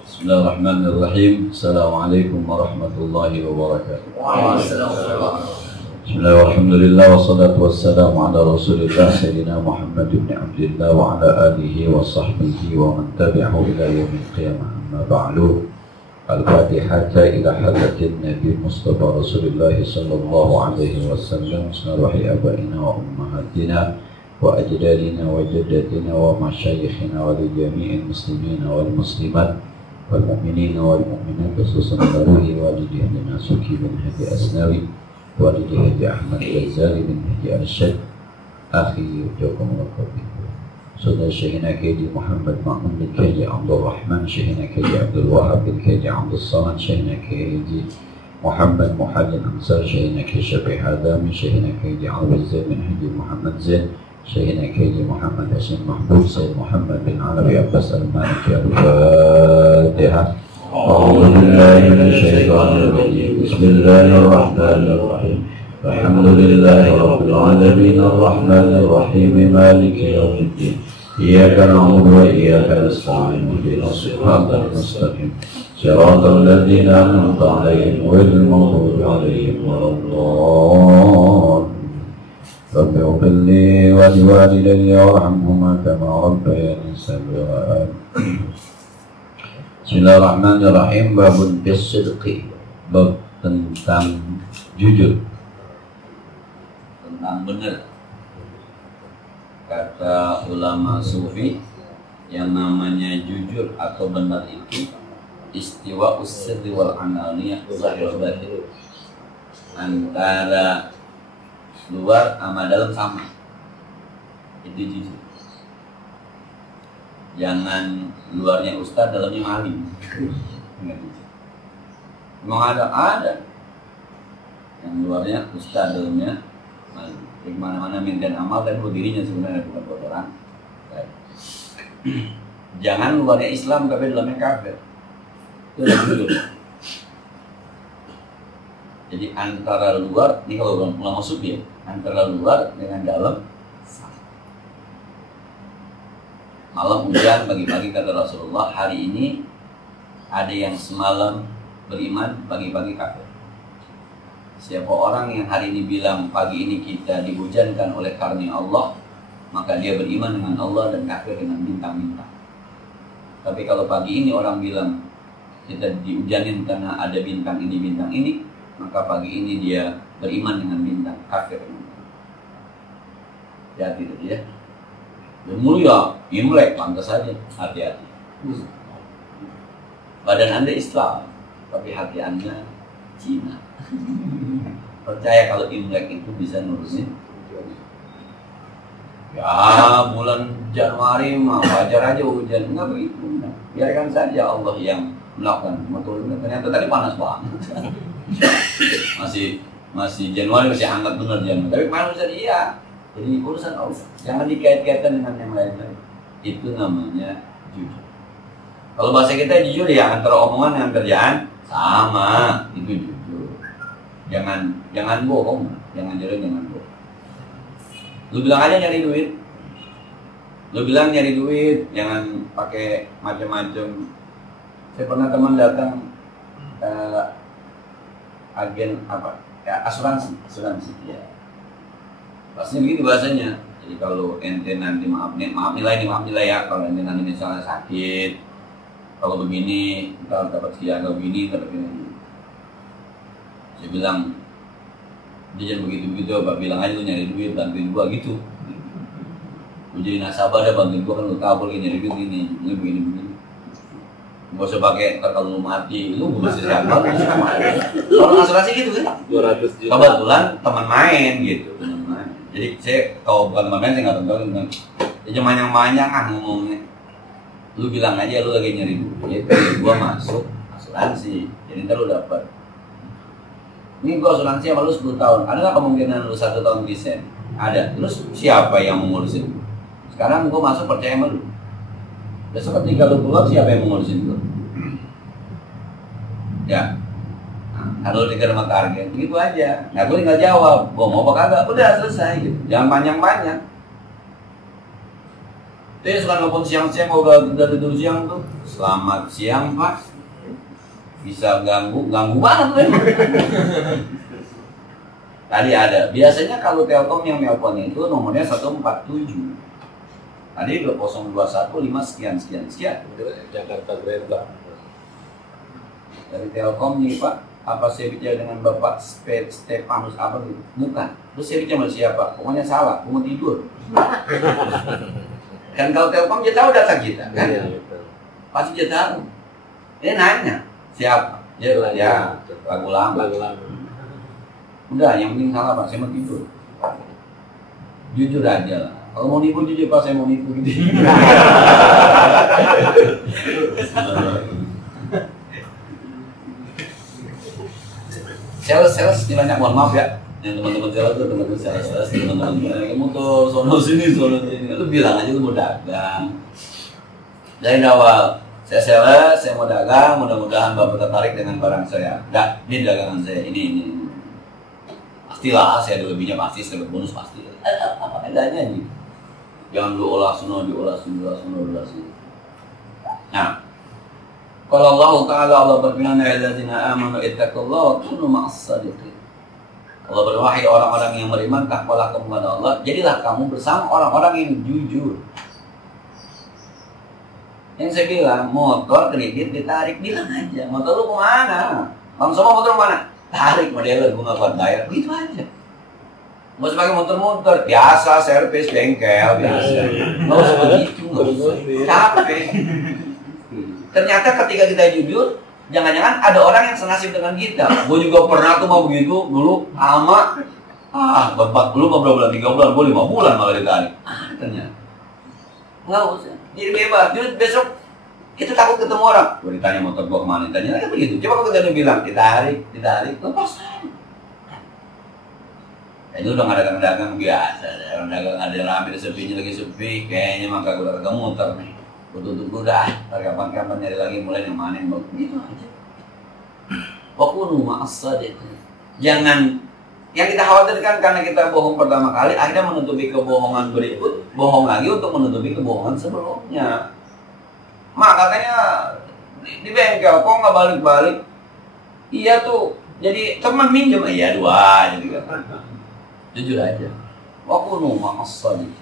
Bismillahirrahmanirrahim. Assalamualaikum warahmatullahi wabarakatuh. Bismillahirrahmanirrahim. Alhamdulillah wassalatu wassalamu ala Rasulillah Sayyidina Muhammad ibn Abdillah wa ala alihi wa sahbihi wa man tabi'ahu ila yaumil qiyamah. Amma ba'du. Al-Fatihata ila hadratin Nabi Mustafa Rasulullah sallallahu alaihi wasallam. Sunarahi abaina wa ummahatina wa ajdadina wa jaddatina wa masyayikhina wa li jami'il muslimina wal muslimat wal mu'minina wal mu'minat, khususan baruhi walidi Haji Nasuki bin Haji Asnawi, walidi Haji Ahmad Ghazali bin Haji Arsyad, akhi Jokom Al-Qabi, saudara Syekhina Kaji Muhammad Ma'mun bin Kaji Abdul Rahman, Syekhina Kaji Abdul Wahab bin Kaji Abdul Salam, Syekhina Kaji Muhammad Muhajir Ansar, Syekhina Kaji Syafiq Hadami, Syekhina Kaji Abdul Zain bin Haji Muhammad Zain, Syekhina Kaji Muhammad Hashim Mahbub, Sayyid Muhammad bin Alawi Abbas Al-Maliki. Al-Fatihah. A'udzu billahi minasy syaithanir rajim. Bismillahirrahmanirrahim. Alhamdulillahi rabbil alamin arrahmanir rahim maliki yaumiddin. Iyyaka na'budu wa iyyaka nasta'in. Ihdinas siratal mustaqim. Siratal ladzina an'amta 'alaihim ghairil maghdubi 'alaihim waladdallin. Rabbi ighfir li wa liwalidayya warhamhuma kama rabbayani shaghira. Bismillahirrahmanirrahim. Babun fis sidqi, bab tentang jujur, tentang benar. Kata ulama sufi, yang namanya jujur atau benar itu istiwa usirri wal ananiyah zahir batin, antara luar sama dalam sama, itu jujur. Jangan luarnya ustaz, dalamnya alim. Memang ada yang luarnya ustaz, dalamnya alim. Di mana-mana minta amal dan dirinya sebenarnya bukan buat orang. Jangan luarnya Islam tapi dalamnya kafir. Itu jujur. Jadi antara luar, ini kalau ulama sufi ya, antara luar dengan dalam sama. Malam hujan, pagi-pagi kata Rasulullah, hari ini ada yang semalam beriman, pagi-pagi kafir. Siapa orang yang hari ini bilang pagi ini kita dihujankan oleh karunia Allah, maka dia beriman dengan Allah dan kafir dengan bintang-bintang. Tapi kalau pagi ini orang bilang kita dihujanin karena ada bintang ini, maka pagi ini dia beriman dengan bintang, kafir dengan bintang. Jadi itu dia. Dan mulia, Imlek, pantas saja, hati-hati. Badan Anda Islam, tapi hati Anda Cina. Percaya kalau Imlek itu bisa nurusin. Ya, bulan Januari mah wajar aja hujan, enggak begitu. Biarkan saja Allah yang melakukan. Ternyata tadi panas banget. masih Januari masih hangat benar Januari, tapi manusia iya. Jadi urusan Allah, jangan dikait-kaitkan dengan yang lain-lain. Itu namanya jujur. Kalau bahasa kita jujur ya, antara omongan dengan kerjaan sama, itu jujur. Jangan bohong, jangan bohong. Lu bilang aja nyari duit, jangan pakai macam-macam. Saya pernah teman datang agen apa ya, asuransi ya, pastinya begitu bahasanya. Jadi kalau ente nanti maaf nilai ya, kalau ente nanti misalnya sakit, kalau begini kalau dapat sekian, kalau begini dapat begini. Saya bilang dia jangan begitu apa, bilang aja lu nyari duit, bantuin gua gitu. Lu jadi nasabah dah, bantuin gua, kan lu tahu lagi nyari duit ini begini. Gak usah pakai kalau lu mati, lu masih siapa? Kalau asuransi gitu kan? 200 juta. Kebetulan teman main gitu, Jadi saya kalau bukan teman main saya nggak tahu kan. Dia cuma manyang ngomongnya. Lu bilang aja lu lagi nyari duit, gua masuk asuransi, jadi ntar lu dapat. Ini gua asuransi sama lu 10 tahun. Ada nggak kemungkinan lu 1 tahun desain? Ada. Terus siapa yang mengurusin? Sekarang gua masuk percaya sama lu. Besok ketika lu keluar, siapa yang mengurusin lu? Ya, kalau diterima target, begitu aja. Nah, gue tinggal jawab, gue mau apa kagak, udah selesai gitu. Jangan panjang-panjang. Dia suka nelfon siang-siang, kalau udah tidur siang tuh, selamat siang Pak. Bisa ganggu banget tuh. Tadi ada, biasanya kalau Telkom yang nelpon itu nomornya 147. Tadi 021 5 sekian. Jakarta Grand Pak. Dari Telkom nih Pak, apa saya bicara dengan Bapak Stefanus apa gitu? Bukan. Terus saya bicara sama siapa? Pokoknya salah, mau tidur. Kan kalau Telkom dia tahu data kita, kan? Iya, betul. Pasti dia tahu. Dia nanya, siapa? Ya, lagu lama. Udah, yang penting salah Pak, saya mau tidur. Jujur aja lah. Kalau mau nipu jujur Pak, saya mau nipu gitu. Sales banyak, mohon maaf ya. Yang teman-teman sales itu teman-teman kamu tuh sono sini lu bilang aja lu mau dagang. Dari awal saya sales, saya mau dagang, mudah-mudahan Bapak tertarik dengan barang saya. Enggak, ini dagangan saya, ini. Pastilah saya ada lebihnya pasti, saya bonus pasti. Apa bedanya nih? Jangan diolah semua. Nah, kalau Allah berfirman, "Ya alladzina amanu ittaqullaha wa kunu ma'as-shadiqin." Allah berwahai orang-orang yang beriman, takwalah kamu kepada Allah, jadilah kamu bersama orang-orang yang jujur. Yang saya bilang, motor kredit ditarik, bilang aja, motor lu kemana? Kamu semua motor mana? Tarik modelnya, gue gak kuat bayar, gitu aja. Mau pakai motor-motor, biasa, servis, bengkel, biasa. Nggak usah begitu, nggak usah. Capek. Ternyata ketika kita jujur, jangan-jangan ada orang yang senasib dengan kita. Gue juga pernah tuh mau begitu dulu, lama. 4 bulan, beberapa bulan, 3 bulan, gue 5 bulan malah ditarik. Ternyata. Nggak usah. Jadi bebas. Jadi besok kita takut ketemu orang. Gue ditanya motor gue kemana, ditanya lagi begitu. Coba kalau kita bilang, ditarik, lepas aja. Itu udah nggak dagang-dagang biasa. Orang dagang ada rame, sepinya lagi sepi. Kayaknya maka gue udah muter nih. Gue tutup dah, kapan-kapan nyari lagi mulai yang mana yang bagus, gitu aja. Waktu masa deh. Jangan, yang kita khawatirkan karena kita bohong pertama kali, akhirnya menutupi kebohongan berikut, bohong lagi untuk menutupi kebohongan sebelumnya. Mak katanya di bengkel kok nggak balik-balik? Iya tuh, jadi teman minjem, iya 2 jadi kan. Jujur aja. Waktu masa deh.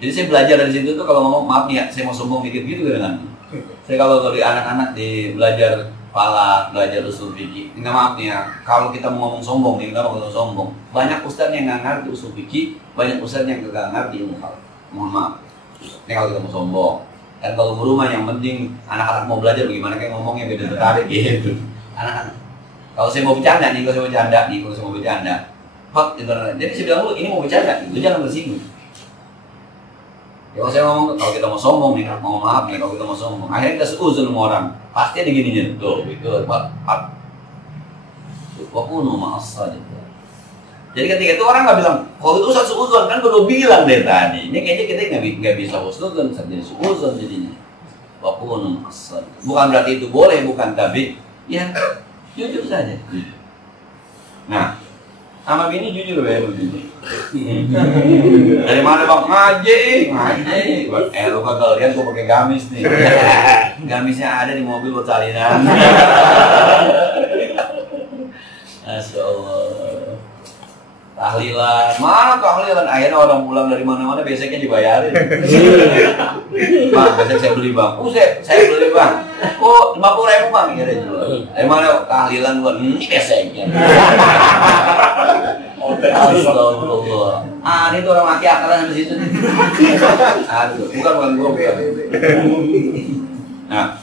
Jadi saya belajar dari situ tuh kalau ngomong, maaf nih ya, saya mau sombong dikit gitu kan. Saya kalau dari anak-anak di belajar falak, belajar usul fikih, minta maaf nih ya, kalau kita mau ngomong sombong nih, kita mau ngomong sombong, banyak ustadz yang nggak ngerti usul fikih, banyak ustadz yang nggak ngerti ilmu falak. Mohon maaf. Ini kalau kita mau sombong. Dan kalau guru mah yang penting anak-anak mau belajar bagaimana kayak ngomongnya beda tertarik gitu. Anak-anak. Kalau saya mau bercanda nih, kalau saya mau bercanda, hot internet. Jadi saya bilang dulu, ini mau bercanda, itu jangan bersinggung. Ya kalau saya ngomong, kalau kita mau sombong nih, mau maaf nih kalau kita mau sombong, akhirnya kita seuzon sama orang, pasti ada gininya tuh, gitu, Pak. Waktu maaf saja. Jadi ketika itu orang nggak bilang, kalau itu seuzon kan gue udah bilang dari tadi, ini kayaknya kita nggak bisa seuzon, jadi seuzon jadinya. Waktu maaf saja. Bukan berarti itu boleh, bukan, tapi ya jujur saja. Nah, sama bini jujur ya begini. Dari mana Bang? Ngaji. Lu kagak lihat gua pakai gamis nih. Gamisnya ada di mobil buat salinan. Masya Allah. Tahlilan, mana tahlilan? Akhirnya orang pulang dari mana-mana biasanya dibayarin. Bang, besok saya beli Bang. Saya beli Bang. 50.000 Bang. Ya jual. Dari mana tahlilan gua? Ini biasanya. Astagfirullah. Ini tuh orang mati akalan di situ. Aduh, bukan gua. Nah,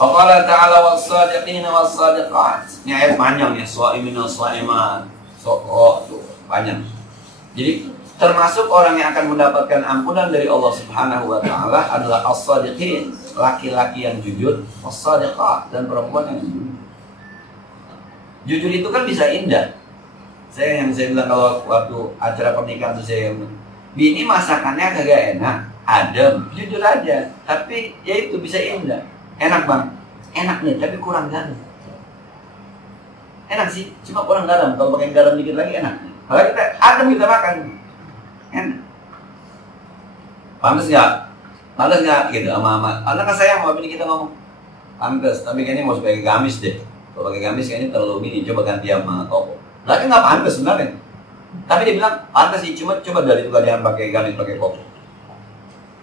Allah Ta'ala was-sadiqina was-sadiqat. Ini ayat panjang ya, sha'imin was-sha'imat. Tuh, panjang. Jadi termasuk orang yang akan mendapatkan ampunan dari Allah Subhanahu wa Ta'ala adalah as-sadiqin, laki-laki yang jujur, as-sadiqat, dan perempuan yang jujur. Jujur itu kan bisa indah. Saya bilang kalau waktu acara pernikahan itu saya bilang, bini masakannya kagak enak, adem, jujur aja, tapi ya itu bisa indah. Enak Bang, enak nih, tapi kurang garam. Enak sih, cuma kurang garam. Kalau pakai garam dikit lagi enak. Kalau kita adem kita makan, enak. Pantas nggak gitu sama anak kan sayang sama bini kita ngomong. Pantas, tapi kayaknya mau pakai gamis deh. Kalau pakai gamis kayaknya terlalu gini, coba ganti sama toko. Lagi nggak pantas sebenarnya. Tapi dia bilang pantas sih, cuma coba dari itu jangan pakai gamis, pakai koko.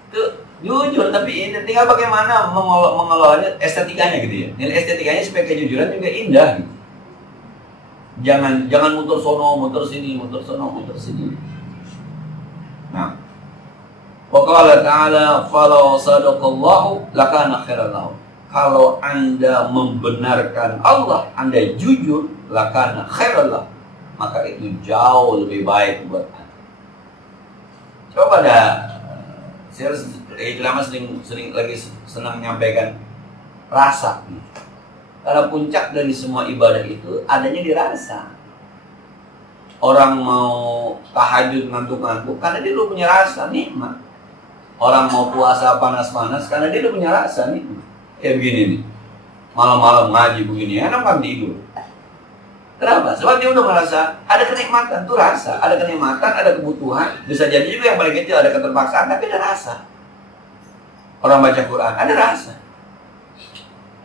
Itu jujur, tapi tinggal bagaimana mengelolanya estetikanya gitu ya. Nilai estetikanya supaya kejujuran juga indah. Gitu. Jangan muter sono, muter sini, muter sono, muter sini. Nah, waqala ta'ala falau sadaqallahu lakana khairan lahu. Kalau Anda membenarkan Allah, Anda jujur, lakana khairan lahu, maka itu jauh lebih baik buat Anda. Coba dah, saya lama sering lagi senang menyampaikan rasa. Karena puncak dari semua ibadah itu adanya di rasa. Orang mau tahajud ngantuk-ngantuk karena dia dulu punya rasa nikmat. Orang mau puasa panas-panas karena dia dulu punya rasa nikmat. Kayak begini nih, malam-malam ngaji begini, enak kan tidur. Kenapa? Sebab dia udah merasa ada kenikmatan, tuh rasa. Ada kenikmatan, ada kebutuhan. Bisa jadi juga yang paling kecil ada keterpaksaan, tapi ada rasa. Orang baca Quran, ada rasa.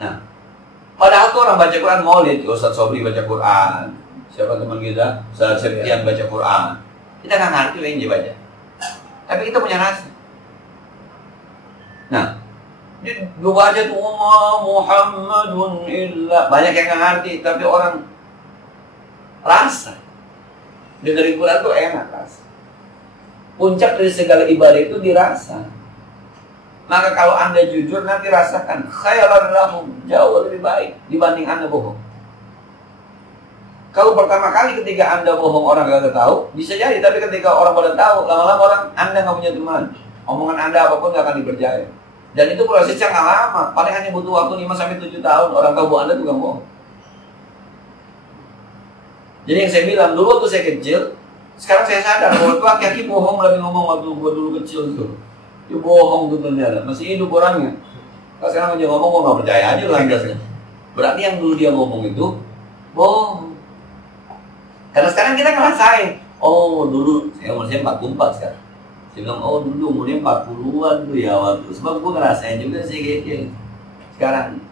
Nah, padahal tuh orang baca Quran maulid, Ustaz Sobri baca Quran, siapa teman kita, Ustaz Septian baca Quran. Kita nggak ngerti yang dia baca, tapi kita punya rasa. Nah, gue baca tuh Muhammadun illa, banyak yang nggak ngerti, tapi orang rasa. Dengerin Quran tuh enak rasa. Puncak dari segala ibadah itu dirasa. Maka kalau Anda jujur nanti rasakan khairan lahum, jauh lebih baik dibanding Anda bohong. Kalau pertama kali ketika Anda bohong orang gak tahu, bisa jadi. Tapi ketika orang pada tahu, lama-lama orang Anda gak punya teman. Omongan Anda apapun gak akan dipercaya. Dan itu prosesnya gak lama. Paling hanya butuh waktu 5-7 tahun. Orang tahu bahwa Anda tukang bohong. Jadi yang saya bilang, dulu waktu saya kecil, sekarang saya sadar bahwa itu aki-aki bohong lebih ngomong waktu gue dulu kecil itu. Dia bohong tuh ternyata, masih hidup orangnya. Kalau sekarang dia ngomong, gue gak percaya aja lantasnya. Berarti yang dulu dia ngomong itu bohong. Karena sekarang kita ngerasain, oh dulu, saya umurnya 44 sekarang. Saya bilang, oh dulu umurnya 40-an tuh ya waktu. Sebab gue ngerasain juga sih kayak sekarang.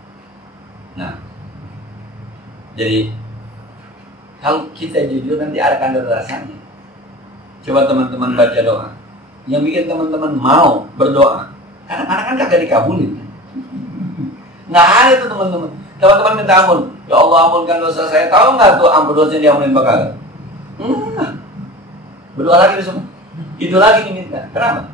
Nah, jadi kalau kita jujur nanti akan ada rasanya. Coba teman-teman baca doa. Yang bikin teman-teman mau berdoa, kadang-kadang kan kagak dikabulin. Nggak ada tuh teman-teman. Teman-teman minta ampun, ya Allah ampunkan dosa saya. Tahu nggak tuh ampun dosanya diampunin bakal? Berdoa lagi besok. Itu lagi diminta. Kenapa?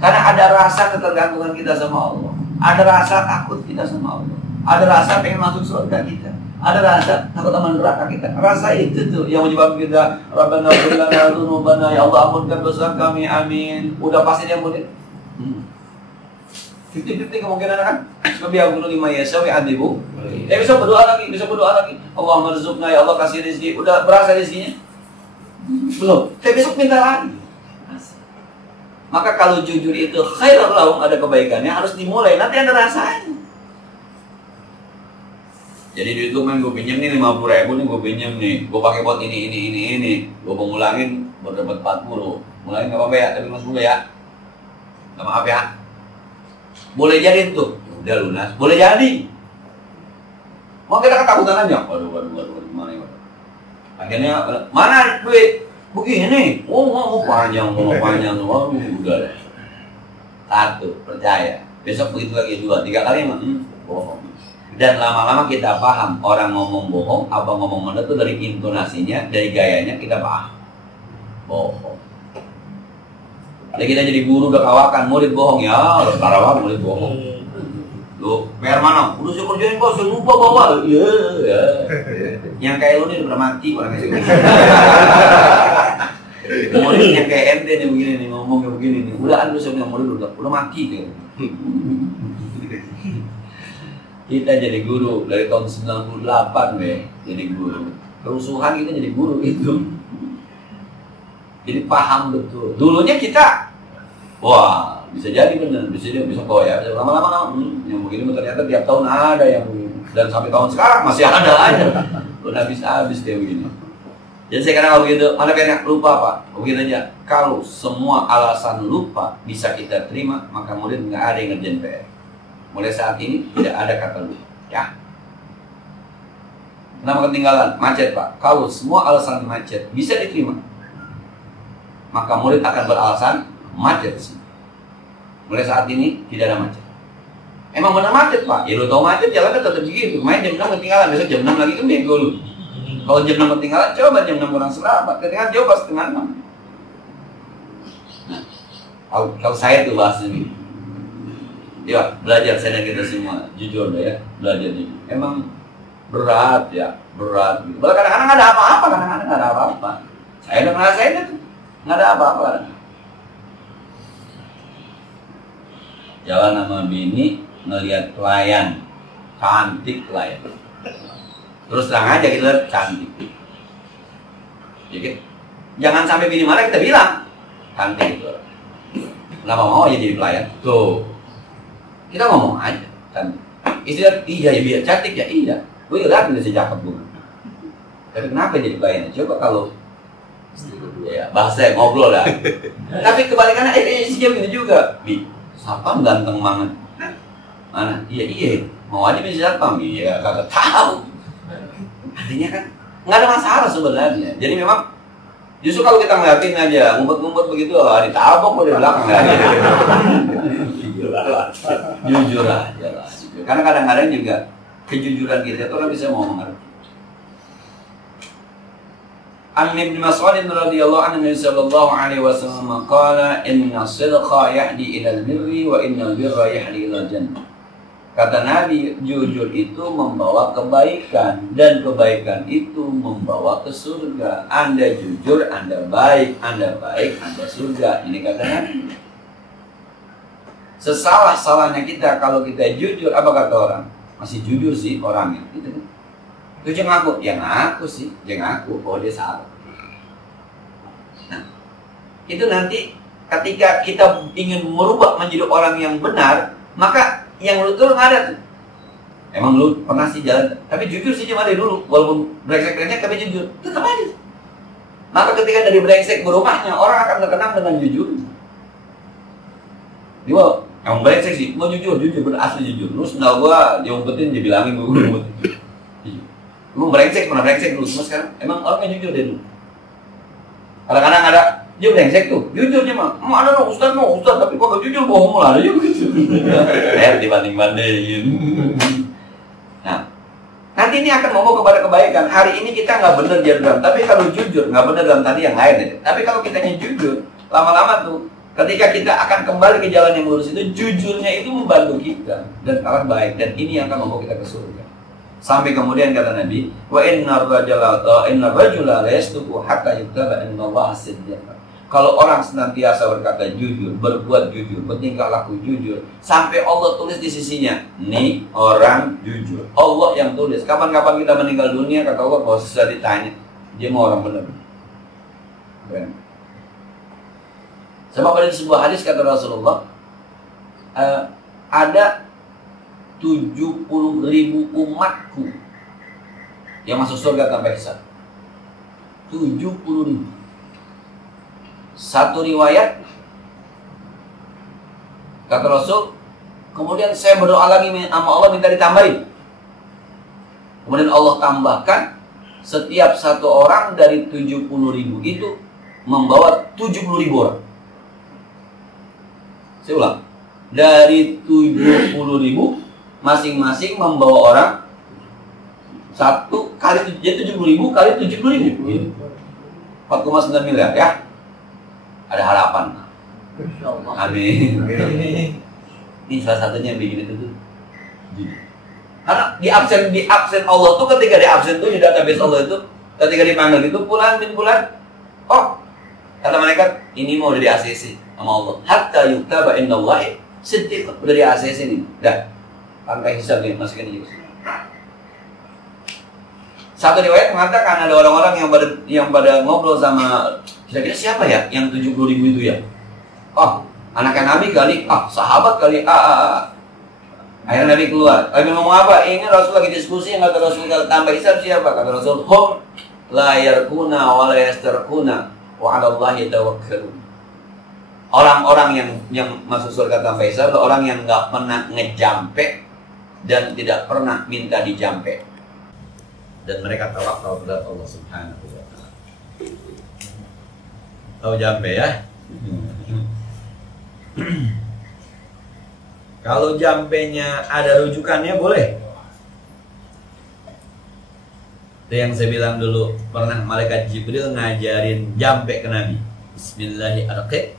Karena ada rasa ketergantungan kita sama Allah. Ada rasa takut kita sama Allah. Ada rasa pengen masuk surga kita. Ada rasa takut sama neraka kita. Rasa itu tuh yang menyebabkan kita Rabbana ighfir lana dzunubana, ya Allah ampunkan dosa kami, amin. Udah pasti diampunin. 50-50 kemungkinan kan? Sebab ya guru 5 yasa wa adibu. Bisa berdoa lagi, Allahumma rizqna, ya Allah kasih rezeki. Udah berasa rezekinya? Belum. Besok minta lagi. Maka kalau jujur itu khairul lahum, ada kebaikannya, harus dimulai. Nanti ada rasanya. Jadi di itu main gue pinjam nih 50.000 nih, gue pinjam nih, gue pakai buat ini, gue mau ngulangin baru dapat 40, ngulangin nggak apa-apa ya, tapi mas gue ya, nggak maaf ya, boleh jadi tuh, udah lunas, boleh jadi, mau kita ketakutan aja, waduh, mana ya, akhirnya mana duit, begini, mau panjang, waduh, udah deh, 1, percaya, besok begitu lagi 2, 3 kali emang, bohong. Dan lama-lama kita paham orang ngomong bohong, apa ngomong benar itu dari intonasinya, dari gayanya kita paham. Bohong. Jadi kita jadi guru udah kawakan, murid bohong ya, udah kawakan murid bohong. Lu, PR mana? Udah saya kerjain bos, saya lupa bawa. Iya. Yang kayak lu nih udah mati orangnya. Murid yang kayak ente nih begini nih, ngomongnya begini nih. Udah anu saya bilang murid udah mati kan. Kita jadi guru dari tahun 98 jadi guru. Kerusuhan kita jadi guru itu. Jadi paham betul. Dulunya kita, wah bisa jadi benar, bisa kok ya. Lama-lama yang begini ternyata tiap tahun ada yang begini. Dan sampai tahun sekarang masih ada aja. Udah habis kayak begini. Jadi saya kadang begitu, mana kayaknya lupa Pak, begitu aja. Kalau semua alasan lupa bisa kita terima, maka murid nggak ada yang ngerjain PR. Mulai saat ini tidak ada kata lupa, ya. Nama ketinggalan, macet Pak. Kalau semua alasan macet bisa diterima, maka murid akan beralasan macet sih. Mulai saat ini tidak ada macet. Emang benar macet Pak? Ya lu tau macet, jalannya tetap begitu. Main jam 6 ketinggalan, besok jam 6 lagi kan bego lu. Kalau jam 6 ketinggalan, coba jam 6 kurang seberapa. Ketinggalan jauh pas setengah 6. Nah, kalau saya tuh bahas ini, ya belajar saya dan kita semua, jujur deh ya, belajar jujur. Emang berat ya, berat. Gitu. Kadang-kadang nggak ada apa-apa, kadang-kadang nggak ada apa-apa. Saya udah ngerasain itu, nggak ada apa-apa. Jalan sama bini, ngelihat pelayan, cantik pelayan. Terus terang aja kita lihat cantik. Jadi, jangan sampai bini marah kita bilang cantik itu. Kenapa mau aja jadi pelayan? Tuh, kita ngomong aja cantik. Istri iya ya biar cantik ya iya. Gue lihat udah sejak bunga. Tapi kenapa jadi pelayan? Coba kalau ya bahasa ngobrol lah. Tapi kebalikannya istrinya begini juga. Bi, Sapam ganteng banget. Mana? Iya. Mau aja bisa Sapam. Iya, kagak tahu. Artinya kan nggak ada masalah sebenarnya. Jadi memang justru kalau kita ngeliatin aja ngumpet-ngumpet begitu, ditabok di belakang aja. Jujur aja lah. Karena kadang-kadang juga kejujuran kita itu orang bisa mau mengerti. An Ibnu Mas'ud radhiyallahu anhu Nabi sallallahu alaihi wasallam qala inna sidqa yahdi ila al-birri wa inna al-birra yahdi ila al-jannah. Kata Nabi, jujur itu membawa kebaikan dan kebaikan itu membawa ke surga. Anda jujur, Anda baik, Anda surga. Ini kata Nabi. Sesalah-salahnya kita kalau kita jujur, apa kata orang? Masih jujur sih orangnya. Gitu. Itu jangan ngaku, ya ngaku sih, jangan ngaku bahwa dia salah. Nah, itu nanti ketika kita ingin merubah menjadi orang yang benar, maka yang lu tuh nggak ada tuh. Emang lu pernah sih jalan, tapi jujur sih cuma dari dulu, walaupun brengsek-brengsek tapi jujur, tetap aja. Maka ketika dari brengsek berubahnya, orang akan terkenal dengan jujur. Dia emang brengsek sih, mau jujur bener asli jujur. Lu sendal gua diumpetin, dibilangin gua umpetin. Lu brengsek, pernah brengsek dulu, cuma sekarang emang orangnya jujur dari dulu. Kadang-kadang ada dia brengsek tuh, jujur dia mah, ada no ustad, tapi kok gak jujur, bohong lah, ada juga gitu. Dibanding-bandingin. Nah, nanti ini akan membawa kepada kebaikan. Hari ini kita nggak benar jalan, tapi kalau jujur nggak benar dalam tadi yang lain. Tapi kalau kita jujur, lama-lama tuh, ketika kita akan kembali ke jalan yang lurus itu, jujurnya itu membantu kita dan akan baik. Dan ini yang akan membawa kita ke surga. Sampai kemudian kata Nabi, wa inna rajula la yastuqu hatta yuktaba innallaha siddiqan. Kalau orang senantiasa berkata jujur, berbuat jujur, bertingkah laku jujur, sampai Allah tulis di sisinya, nih orang jujur. Allah yang tulis. Kapan-kapan kita meninggal dunia, kata Allah, kalau susah ditanya, dia mau orang benar. Keren. Sebab pada sebuah hadis kata Rasulullah, ada 70.000 umatku yang masuk surga tanpa hisab. 70.000. Satu riwayat kata Rasul, kemudian saya berdoa lagi sama Allah minta ditambahin. Kemudian Allah tambahkan, setiap satu orang dari 70.000 itu membawa 70.000 orang. Saya ulang, dari 70.000 masing-masing membawa orang satu kali, jadi 70.000 kali 70.000, 4,9 miliar ya. Ada harapan. Amin. Ini salah satunya yang bikin itu tuh. Karena di absen Allah tuh, ketika di absen tuh di database Allah itu, ketika dipanggil itu bulan bin bulan, oh kata malaikat ini mau udah di ACC sama Allah. Hatta yuktaba innallahi siddiq, udah di ACC nih. Dah. Tanpa hisab nih masukin aja. Satu riwayat mengatakan ada orang-orang yang pada ngobrol sama, kira-kira siapa ya yang 70.000 itu ya? Oh, anaknya Nabi kali, sahabat kali, Akhirnya Nabi keluar. Nabi ngomong apa? Ini Rasul lagi diskusi, yang kata Rasul tambah hisab siapa? Kata Rasul, hum la yarkuna wa la yastarkuna wa 'ala Allahi tawakkalun. Orang-orang yang masuk surga tanpa hisab adalah orang yang nggak pernah ngejampe dan tidak pernah minta dijampe. Dan mereka tawakal kepada Allah Subhanahu wa taala. Tahu jampe ya? Kalau jampenya ada rujukannya boleh. Itu yang saya bilang dulu, pernah malaikat Jibril ngajarin jampe ke Nabi. Bismillahirrahmanirrahim.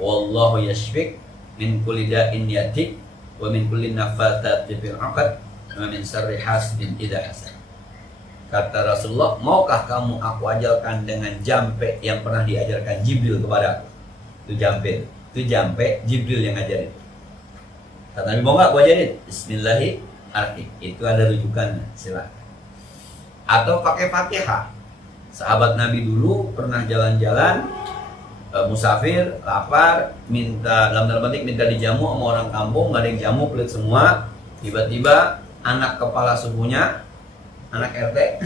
Wallahu yashfik min kulli da'in yatik wa min kulli nafathati fil 'uqad wa min syarri hasidin idza hasad. Kata Rasulullah, maukah kamu aku ajarkan dengan jampe yang pernah diajarkan Jibril kepada aku? Itu jampe Jibril yang ngajarin. Kata Nabi, mau nggak aku ajarin? Bismillahirrahmanirrahim. Itu ada rujukannya, silakan. Atau pakai Fatihah. Sahabat Nabi dulu pernah jalan-jalan, musafir, lapar, minta dalam tanda petik minta dijamu sama orang kampung, nggak ada yang jamu, pelit semua. Tiba-tiba anak kepala sukunya, anak RT,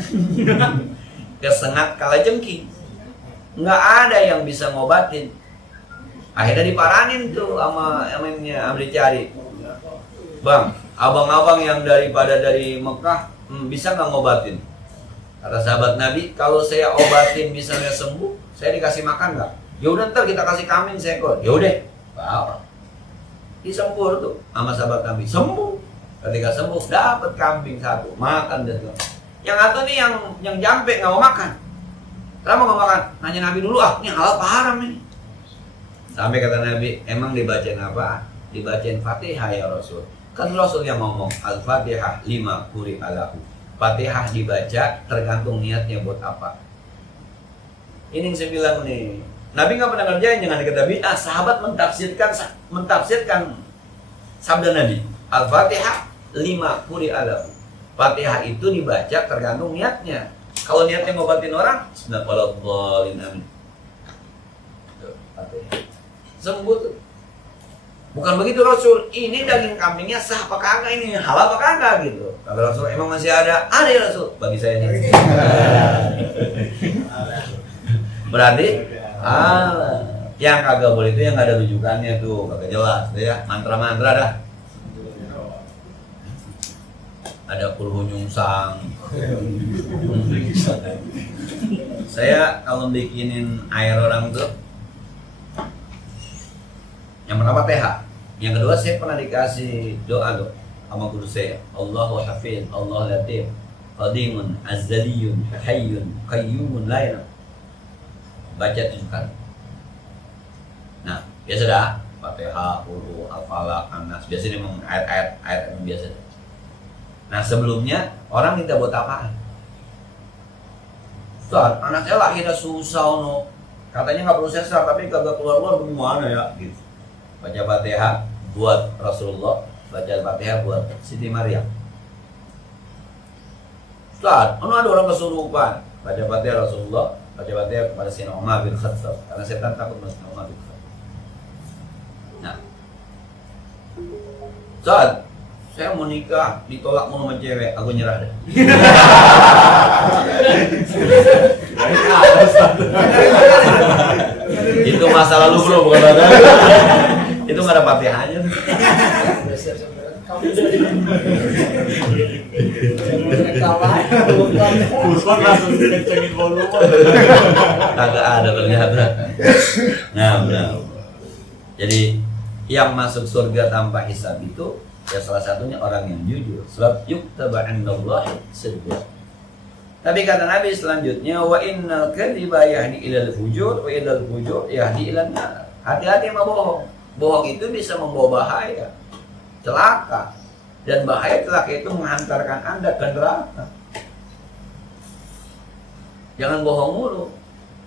kesengat kalajengking, nggak ada yang bisa ngobatin. Akhirnya diparanin tuh sama yang dicari. Bang, abang-abang yang dari Mekah bisa nggak ngobatin? Kata sahabat Nabi, kalau saya obatin misalnya sembuh, saya dikasih makan nggak? Ya udah, ntar kita kasih kambing seekor. Ya udah, bawa. Disembur tuh sama sahabat Nabi, sembuh. Ketika sembuh dapat kambing satu, makan dan segala. Yang satu nih yang jampe nggak mau makan. Kenapa nggak makan? Nanya Nabi dulu, ini halal apa haram ini? Sampai kata Nabi, emang dibacain apa? Dibacain Fatihah ya Rasul. Kan Rasul yang ngomong, Al-Fatihah 5 quri alahu. Fatihah dibaca tergantung niatnya buat apa. Ini yang saya bilang nih, Nabi nggak pernah ngerjain, jangan dikata bid'ah. Sahabat mentafsirkan sabda Nabi, Al-Fatihah 5 quri alahu. Fatihah itu dibaca tergantung niatnya. Kalau niatnya ngobatin orang, Bismillahirrahmanirrahim, amin. Sembuh tuh. Bukan begitu Rasul, ini daging kambingnya sah apa kagak, ini halal apa kagak gitu. Kata Rasul, emang masih ada? Ada ya Rasul, bagi saya ini. Berarti halal. Yang kagak boleh itu yang ada rujukannya tuh, kagak jelas ya, mantra-mantra dah. Ada kulhunyung sang. Saya kalau bikinin air orang tuh, yang pertama Fatihah, yang kedua saya pernah dikasih doa tuh sama guru saya, Allahu Hafiz, Allah Latif, Qadimun, Azzaliyun, Hayyun, Qayyumun, la yanam. Baca 7 kali. Nah, biasa dah Fatihah, Qul, Al-Falaq, An-Nas, biasanya memang ayat-ayat biasa. Nah, sebelumnya orang minta buat apaan? Ustaz, anak saya lahirnya susah no. Katanya nggak perlu sesar, tapi kagak keluar-keluar gimana ya? Gitu. Baca Fatihah buat Rasulullah, baca Fatihah buat Siti Maryam. Ustaz, ada orang kesurupan. Baca Fatihah Rasulullah, baca Fatihah kepada Sayyidina Umar bin Khattab, karena setan takut sama Sayyidina Umar bin Khattab. Nah, Ustaz, saya mau nikah, ditolak mau sama cewek, aku nyerah deh. Itu masa lalu bro, bukan masa lalu. Itu nggak ada Fatihahnya. Pusat langsung dikencengin volume. Kagak ada ternyata. Nah, benar. Jadi yang masuk surga tanpa hisab itu ya salah satunya orang yang jujur. Sebab yuktaba 'indallahi sidq. Tapi kata Nabi selanjutnya, wa innal kadhiba yahdi ilal fujur wa ilal fujur yahdi ilan nar. Hati-hati sama bohong. Bohong itu bisa membawa bahaya, celaka, dan bahaya celaka itu menghantarkan Anda ke neraka. Jangan bohong mulu.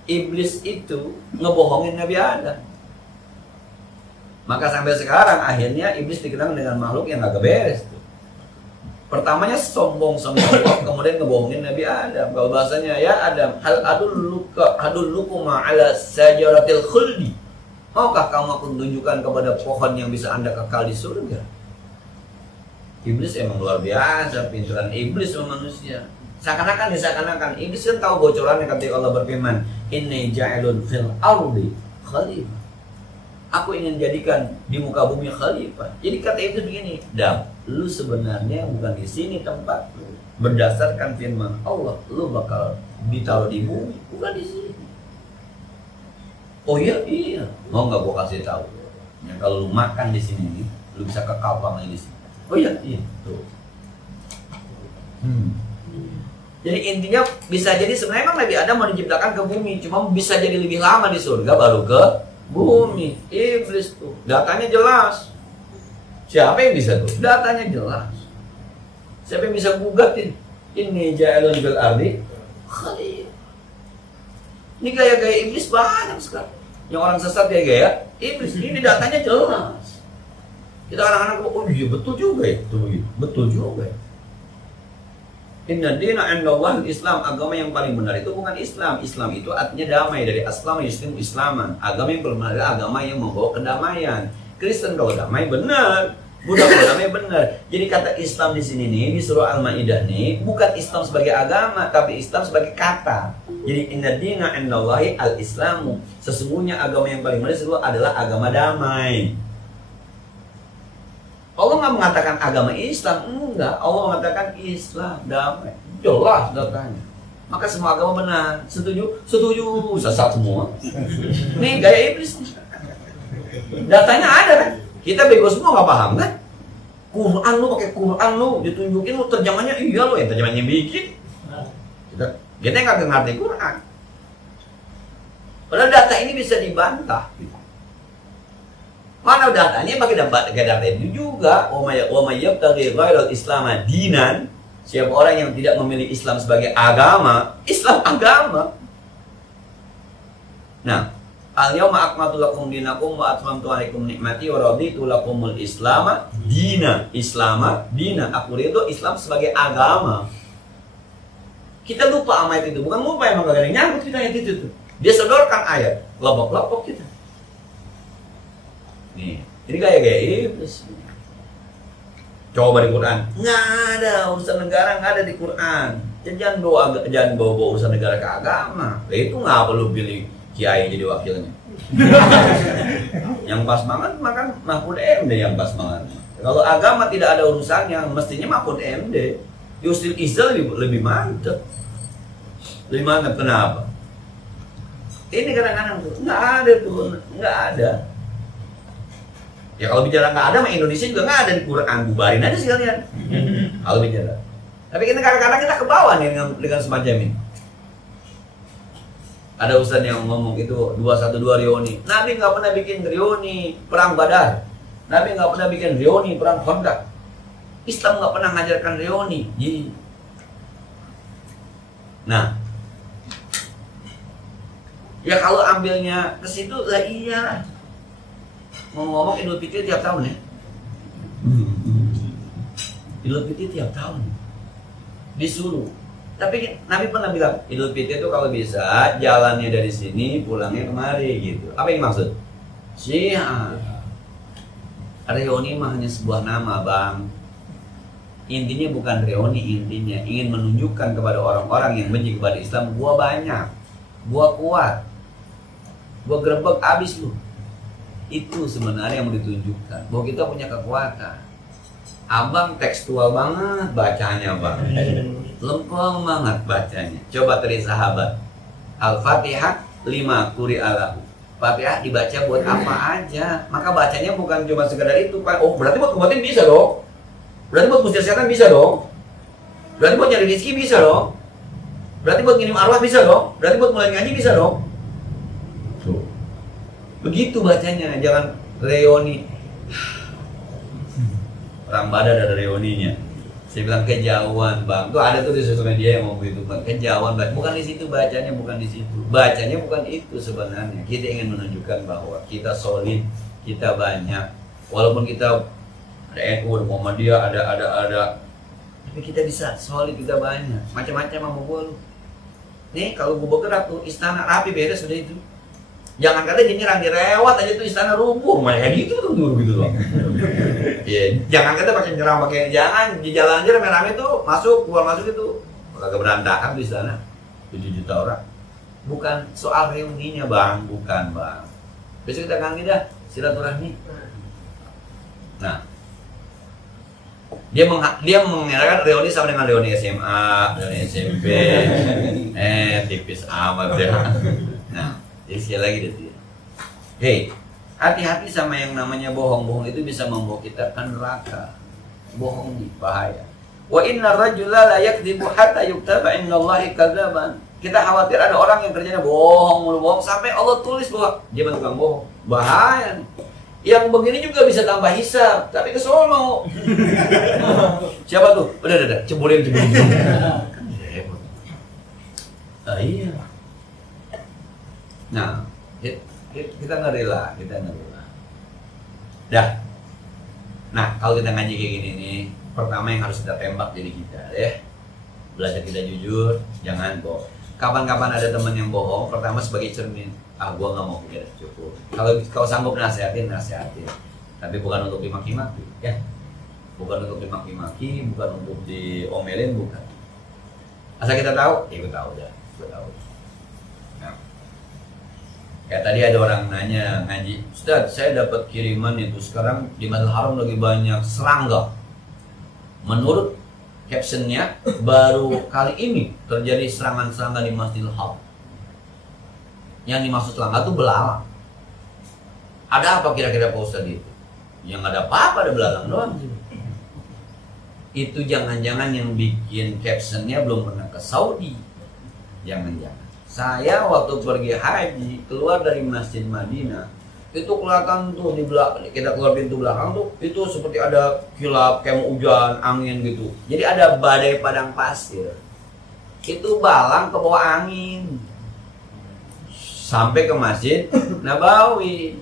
Iblis itu ngebohongin Nabi Adam. Maka sampai sekarang akhirnya iblis dikenal dengan makhluk yang agak beres tuh. Pertamanya sombong, kemudian ngebohongin Nabi Adam. Kalau bahasanya, ya Adam, hal adullukuma ala sajaratil khuldi. Maukah kamu aku tunjukkan kepada pohon yang bisa Anda kekal di surga? Iblis emang luar biasa, pinturan iblis sama manusia. Seakan-akan iblis kan tahu bocorannya ketika Allah berfirman, inni ja'ilun fil ardi khalifah. Aku ingin jadikan di muka bumi khalifah. Jadi kata iblis begini, "Dam, lu sebenarnya bukan di sini tempat lu. Berdasarkan firman Allah, lu bakal ditaruh di bumi, bukan di sini." Oh iya, mau nggak gua kasih tahu? Ya, kalau lu makan di sini nih, lu bisa kekal lama di sini. Oh iya, tuh. Jadi intinya bisa jadi sebenarnya emang Nabi Adam mau diciptakan ke bumi, cuma bisa jadi lebih lama di surga baru ke bumi. Iblis tuh, datanya jelas. Siapa yang bisa tuh? Datanya jelas. Siapa yang bisa gugatin? Ini ja'alun fil ardi khalifah. Ini gaya-gaya iblis banyak sekali. Yang orang sesat gaya-gaya iblis. Ini datanya jelas. Kita kadang-kadang, oh iya betul juga ya, betul juga ya. Inna dina indallah Islam, agama yang paling benar itu bukan Islam. Islam itu artinya damai, dari aslama yuslimu islaman. Agama yang benar adalah agama yang membawa kedamaian. Kristen kalau damai benar, Buddha kalau damai benar. Jadi kata Islam di sini nih di surah Al-Maidah nih bukan Islam sebagai agama, tapi Islam sebagai kata. Jadi inna dina indallahi al-Islamu. Sesungguhnya agama yang paling benar itu adalah agama damai. Allah nggak mengatakan agama Islam, enggak. Allah mengatakan Islam damai, jelas datanya. Maka semua agama benar. Setuju? Setuju. Sesat semua. Nih gaya iblis. Datanya ada kan? Kita bego semua nggak paham kan? Quran lu pakai Quran lu ditunjukin lu terjemahannya iya lu yang terjemahannya bikin. Kita nggak ngerti Quran. Padahal data ini bisa dibantah. Mana datanya pakai data itu juga. Wa may yabtaghi ghairal Islam dinan. Siapa orang yang tidak memilih Islam sebagai agama, Islam agama. Nah, al-yawma akmaltu lakum dinakum wa atmamtu alaikum nikmati wa raditu lakumul Islam dina. Islam dina. Aku ridho Islam sebagai agama. Kita lupa ayat itu, bukan lupa emang gak ada yang nyambut kita ayat itu tuh. Dia sodorkan ayat, kelompok-kelompok kita. Nih, ini gaya-gaya iblis. Coba di Quran, nggak ada urusan negara, nggak ada di Quran. Jangan bawa urusan negara ke agama. Itu nggak perlu pilih kiai jadi wakilnya. Yang pas banget makan Mahfud MD yang pas banget. Kalau agama tidak ada urusannya, mestinya Mahfud MD. Yusril Izzal lebih mantep. Lebih mantep kenapa? Ini kadang-kadang tuh nggak ada tuh, nggak ada. Ya kalau bicara nggak ada, mah Indonesia juga nggak ada di Quran, bubarin aja sekalian. Kalau bicara. Tapi kita kadang-kadang kita ke bawah nih dengan semacam ini. Ada ustaz yang ngomong itu 212 reuni. Nabi nggak pernah bikin reuni perang Badar. Nabi nggak pernah bikin reuni perang Khandaq. Islam nggak pernah ngajarkan reuni. Nah, ya kalau ambilnya ke situ lah iya. Mau ngomong Idul Fitri tiap tahun ya. Idul Fitri tiap tahun disuruh. Tapi Nabi pernah bilang Idul Fitri itu kalau bisa jalannya dari sini pulangnya kemari gitu. Apa yang maksud? Syiah. Reuni mah hanya sebuah nama bang. Intinya bukan reuni, intinya ingin menunjukkan kepada orang-orang yang benci kepada Islam, gua banyak, gua kuat, gua gerebek abis lu. Itu sebenarnya yang mau ditunjukkan bahwa kita punya kekuatan. Abang tekstual banget bacanya bang, lempeng banget bacanya. Coba dari sahabat Al-Fatihah 5 quri'alahu. Fatihah dibaca buat apa aja. Maka bacanya bukan cuma sekedar itu Pak. Oh berarti buat ngobatin bisa dong. Berarti buat musnah kesehatan bisa dong. Berarti buat nyari rezeki bisa dong. Berarti buat ngirim arwah bisa dong. Berarti buat mulai ngaji bisa dong. Begitu bacanya, jangan reuni. Perang Badar ada reuninya. Saya bilang kejauhan bang. Tuh ada tuh di sosial media yang ngomong itu bang. Kejauhan bang. Bukan di situ bacanya, bukan di situ. Bacanya bukan itu sebenarnya. Kita ingin menunjukkan bahwa kita solid, kita banyak. Walaupun kita ada NU, ada Muhammadiyah, ada. Tapi kita bisa solid, kita banyak. Macam-macam mau gue lu. Nih kalau gue bergerak tuh istana rapi beres sudah itu. Jangan kata dia nyerang, direwat aja tuh istana rubuh. Kayak gitu tuh dulu gitu loh. Iya, jangan kita pakai nyerang, pakai jangan di jalan aja rame-rame tuh masuk keluar masuk itu agak berantakan di sana 7 juta orang. Bukan soal reuninya bang, bukan bang. Besok kita kangen dah silaturahmi. Nah, dia mengenalkan reuni sama dengan reuni SMA, reuni SMP, tipis amat ya. Nah, jadi sekali lagi dia. Hei, hati-hati sama yang namanya bohong. Bohong itu bisa membawa kita ke neraka. Bohong nih bahaya. Wa inna rajula la yakdzibu hatta yuktaba indallahi kadzaban. Kita khawatir ada orang yang kerjanya bohong mulu bohong sampai Allah tulis bahwa dia tukang bohong. Bahaya nih. Yang begini juga bisa tambah hisab, tapi ke sono. Siapa tuh? Udah, ceburin. Iya. Nah, kita ngeri lah. Dah. Nah, kalau kita ngaji kayak gini nih, pertama yang harus kita tembak diri kita, ya. Belajar kita jujur, jangan bohong. Kapan-kapan ada teman yang bohong, pertama sebagai cermin. Gua nggak mau pikir cukup. Kalau sanggup nasihatin. Tapi bukan untuk dimaki-maki, ya. Bukan untuk dimaki-maki, bukan untuk diomelin, bukan. Asal kita tahu, ya gue tahu dah. Nah. Kayak tadi ada orang nanya ngaji, Ustaz, saya dapat kiriman itu sekarang di Masjidil Haram lagi banyak serangga. Menurut captionnya, baru kali ini terjadi serangan-serangan di Masjidil Haram. Yang dimaksud serangga itu belalang. Ada apa kira-kira Pak Ustadz itu? Yang ada apa-apa, ada belalang doang. Itu jangan-jangan yang bikin captionnya belum pernah ke Saudi. Jangan-jangan. Saya waktu pergi haji keluar dari Masjid Madinah, itu kelihatan tuh di belakang, kita keluar pintu belakang tuh, itu seperti ada kilap kayak mau hujan, angin gitu. Jadi ada badai padang pasir. Itu balang ke bawah angin. Sampai ke Masjid Nabawi,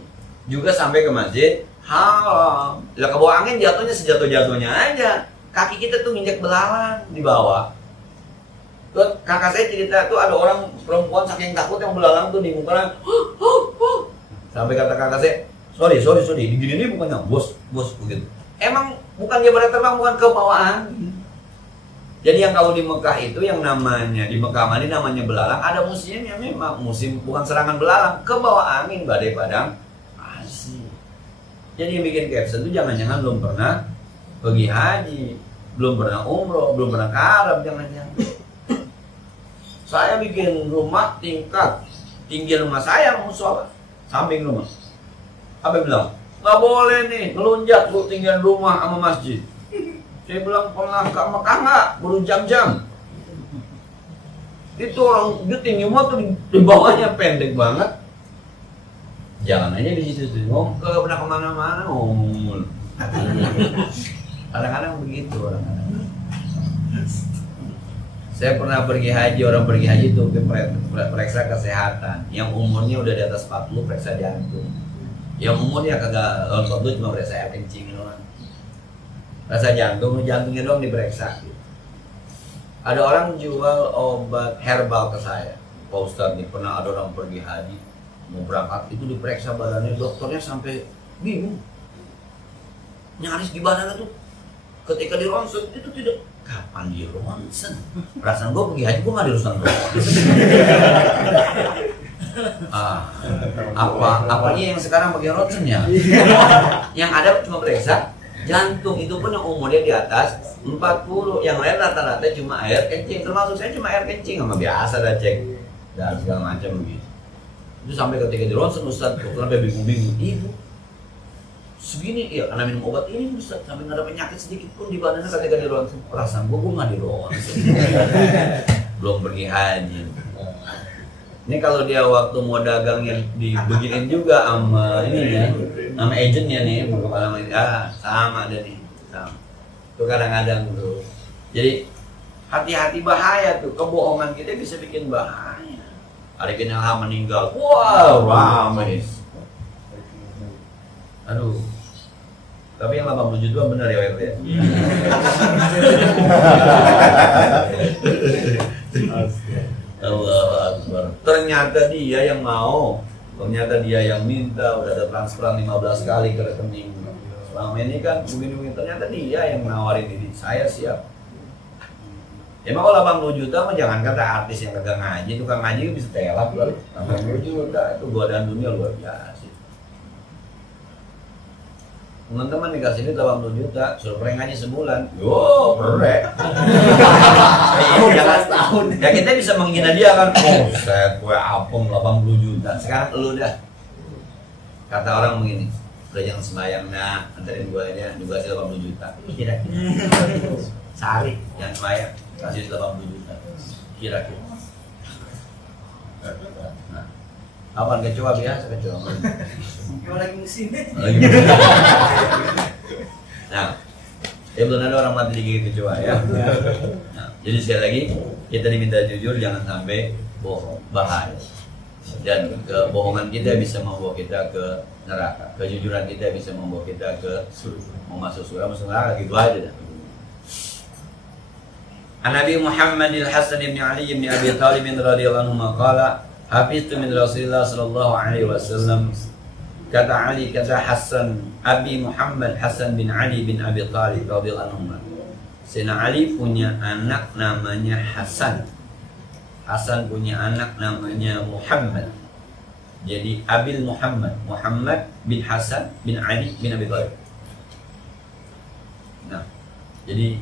juga sampai ke Masjid Haram. Lah ke bawah angin jatuhnya sejatuh-jatuhnya aja. Kaki kita tuh nginjak belalang di bawah. Tuh kakak saya cerita tuh ada orang perempuan saking takut yang belalang tuh di muka. Sampai kata kakak saya, sorry, di gini bukannya bos begitu. Emang bukan dia pada terbang, bukan ke bawah angin. Jadi yang kalau di Mekah itu yang namanya di Mekah ini namanya belalang, ada musimnya memang, musim bukan serangan belalang, ke bawah angin badai padang pasir. Jadi yang bikin caption itu jangan-jangan belum pernah pergi haji, belum pernah umroh, belum pernah ke Arab, jangan-jangan. Saya bikin rumah tingkat, tinggi rumah saya musola, samping rumah. Apa bilang? Nggak boleh nih ngelunjak bu tinggian rumah sama masjid. Saya bilang pernah ke Mekah nggak? Berjam-jam. Itu orang dia tinggi rumah tuh di bawahnya pendek banget. Jangan aja di situ tuh. Nggak pernah kemana-mana. Kadang-kadang begitu orang-kadang. Saya pernah pergi haji, orang pergi haji tuh periksa kesehatan. Yang umurnya udah di atas 40 periksa jantung. Yang umurnya kagak 40 cuma periksa air kencing doang. Rasa jantungnya doang diperiksa. Ada orang jual obat herbal ke saya. Pak Ustadz nih pernah ada orang pergi haji mau berangkat itu diperiksa badannya, dokternya sampai bingung. Nyaris di badannya tuh ketika di ronsen itu tidak. Kapan di ronsen? Perasaan gue pergi haji gue nggak di ronsen. Apanya yang sekarang pakai ronsen ya? Yang ada cuma periksa jantung, itu pun yang umurnya di atas 40. Yang lain rata-rata cuma air kencing, termasuk saya cuma air kencing sama biasa dah cek dan segala macam begitu. Itu sampai ketika di ronsen Ustadz sampai bingung-bingung, ibu segini ya karena minum obat ini Ustadz sampai nggak ada penyakit sedikit pun di badannya ketika di ronsen. Perasaan gue nggak di ronsen. Belum pergi haji. Ini kalau dia waktu mau dagangnya dibeginin juga sama ini ya, sama agentnya nih, sama ada nih, sama. Itu kadang-kadang tuh. Jadi hati-hati bahaya tuh, kebohongan kita bisa bikin bahaya. Arifin Ilham meninggal, wow, ramai. Aduh. Tapi yang 80 juta benar ya WRT ya? Allah Akbar. Ternyata dia yang mau, ternyata dia yang minta, udah ada transferan 15 kali ke rekening selama ini kan begini-begini, ternyata dia yang menawarin diri, saya siap. Emang kalau 80 juta mah jangan kata artis yang kagak ngaji, tukang ngaji kan bisa telap kali. 80 juta itu godaan dunia luar biasa. Teman-teman dikasih duit 80 juta, suruh prank ngaji sebulan. Yo, prank. Kamu jangan setahun. Ya kita bisa menghina dia kan. Oh, saya gue apem 80 juta. Sekarang lu dah. Kata orang begini, udah jangan sembahyang nah, anterin gue aja, juga kasih 80 juta. Kira-kira. Sehari jangan sembahyang, kasih 80 juta. Kira-kira. Nah, kapan kecoa biasa kecoa. Kalau lagi musim. Nah, ya belum ada orang mati digigit kecoa ya. Nah, jadi sekali lagi kita diminta jujur, jangan sampai bohong, bahaya. Dan kebohongan kita bisa membawa kita ke neraka. Kejujuran kita bisa membawa kita ke surga. Mau masuk surga, masuk neraka gitu aja dah. An Nabi Muhammad al-Hasan bin Ali bin Abi Thalib radhiyallahu anhu qala hafiztu min Rasulillah sallallahu alaihi wasallam. Kata Ali, kata Hasan, Abi Muhammad Hasan bin Ali bin Abi Thalib radhiyallahu anhu. Sayyidina Ali punya anak namanya Hasan. Hasan punya anak namanya Muhammad. Jadi Abil Muhammad, Muhammad bin Hasan bin Ali bin Abi Thalib. Nah, jadi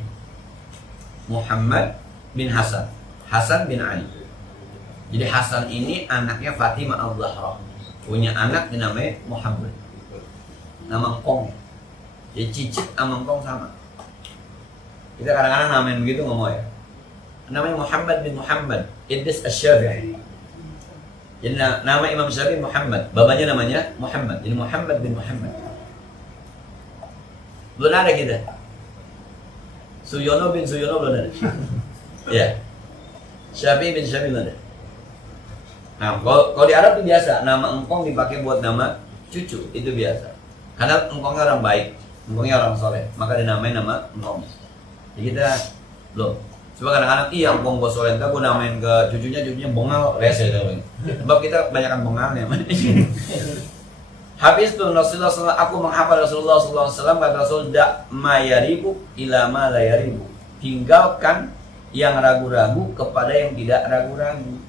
Muhammad bin Hasan, Hasan bin Ali. Jadi Hasan ini anaknya Fatimah al-Zahra. Punya anak dinamanya Muhammad. Nama engkong. Jadi cicit sama engkong sama. Kita kadang-kadang namain begitu nggak mau ya. Namanya Muhammad bin Muhammad Idris Asy-Syafi'i. Jadi nama Imam Syafi'i Muhammad. Babanya namanya Muhammad. Jadi Muhammad bin Muhammad. Belum ada kita. Suyono bin Suyono belum ada. Ya. Syafi'i bin Syafi'i belum ada. Nah, kalau di Arab itu biasa, nama engkong dipakai buat nama cucu, itu biasa. Karena engkongnya orang baik, engkongnya orang soleh, maka dinamain nama engkong. Jadi kita belum. Coba kadang-kadang iya engkong gue soleh, entar gue namain ke cucunya bengal, rese deh. Sebab kita kebanyakan bengalnya. Habis itu Rasulullah SAW, aku menghafal Rasulullah SAW, kata Rasul, dak mayaribu ila ma la yaribu. Tinggalkan yang ragu-ragu kepada yang tidak ragu-ragu.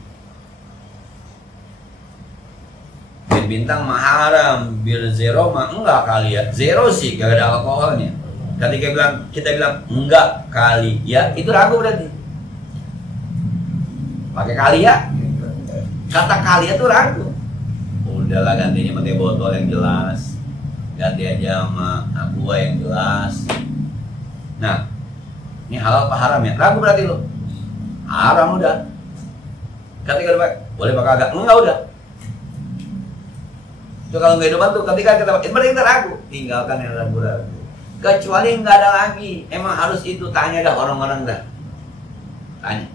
Bir bintang mah haram, bir zero mah enggak kali ya. Zero sih gak ada alkoholnya. Ketika kita bilang enggak kali ya, itu ragu berarti. Pakai kali ya. Kata kali ya tuh ragu. Udahlah gantinya pakai botol yang jelas. Ganti aja sama aqua yang jelas. Nah, ini halal apa haram ya? Ragu berarti lo. Haram udah. Ketika udah boleh pakai agak enggak udah. Itu kalau nggak hidupan tuh ketika kita itu berarti kita ragu, tinggalkan yang ragu-ragu. Kecuali nggak ada lagi, emang harus itu, tanya dah orang-orang dah, tanya.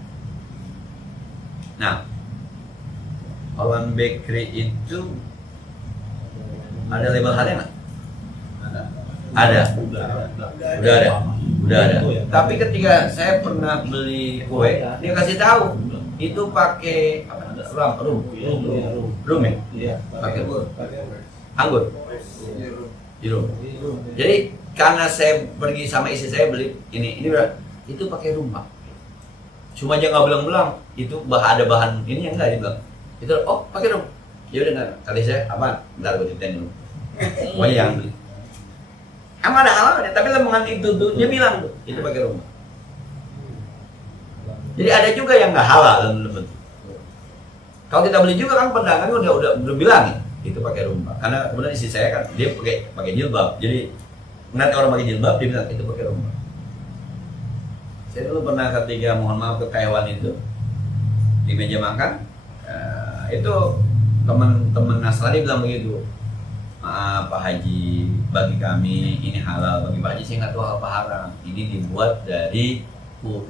Nah, Holland Bakery itu ada label halal nggak? Ada. Udah ada. Tapi ketika saya pernah beli kue, dia kasih tahu itu pakai apa? Rum ya? Pakai anggur. Rum. Jadi karena saya pergi sama istri saya beli ini berapa? Itu pakai rum, Pak. Cuma aja nggak belang-belang, itu ada bahan ini yang enggak dibilang. Itu oh pakai rum. Ya udah nggak. Kali saya apa? Bentar gue ceritain dulu. Pokoknya jangan beli. Emang ada halalnya, tapi lemongan itu tuh dia bilang tuh itu pakai rum. Jadi ada juga yang nggak halal dalam bentuk. Kalau kita beli juga kan pedagang udah bilang ya, itu pakai rumah. Karena kemudian istri saya kan dia pakai jilbab. Jadi ngeliat orang pakai jilbab dia bilang itu pakai rumah. Saya dulu pernah ketika mohon maaf ke Taiwan itu di meja makan itu teman-teman Nasrani bilang begitu. Maaf Pak Haji, bagi kami ini halal, bagi Pak Haji saya nggak tahu apa haram. Ini dibuat dari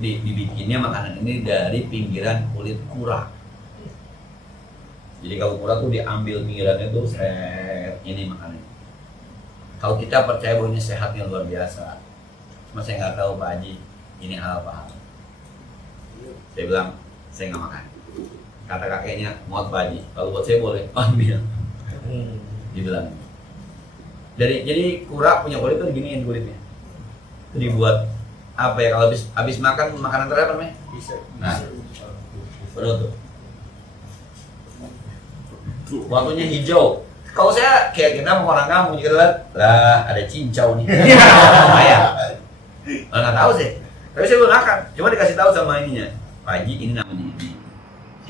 dibikinnya makanan ini dari pinggiran kulit kura. Jadi kalau kura tuh diambil pinggirannya tuh ini makannya. Kalau kita percaya bahwa ini sehatnya luar biasa, cuma saya nggak tahu Pak Haji ini halal apa haram. Saya bilang saya nggak makan. Kata kakeknya, muat Pak Haji, kalau buat saya boleh, ambil. Dibilang. Jadi kura punya kulit tuh diginiin kulitnya. Itu dibuat apa ya, kalau habis makan makanan terakhir apa namanya? Nah, penutup. Waktunya hijau. Kalau saya kayak kita mau orang kampung kita lihat, lah ada cincau nih. Ayam. Nggak tahu sih. Tapi saya belum makan. Cuma dikasih tahu sama ininya. Pak Haji, ini namanya ini.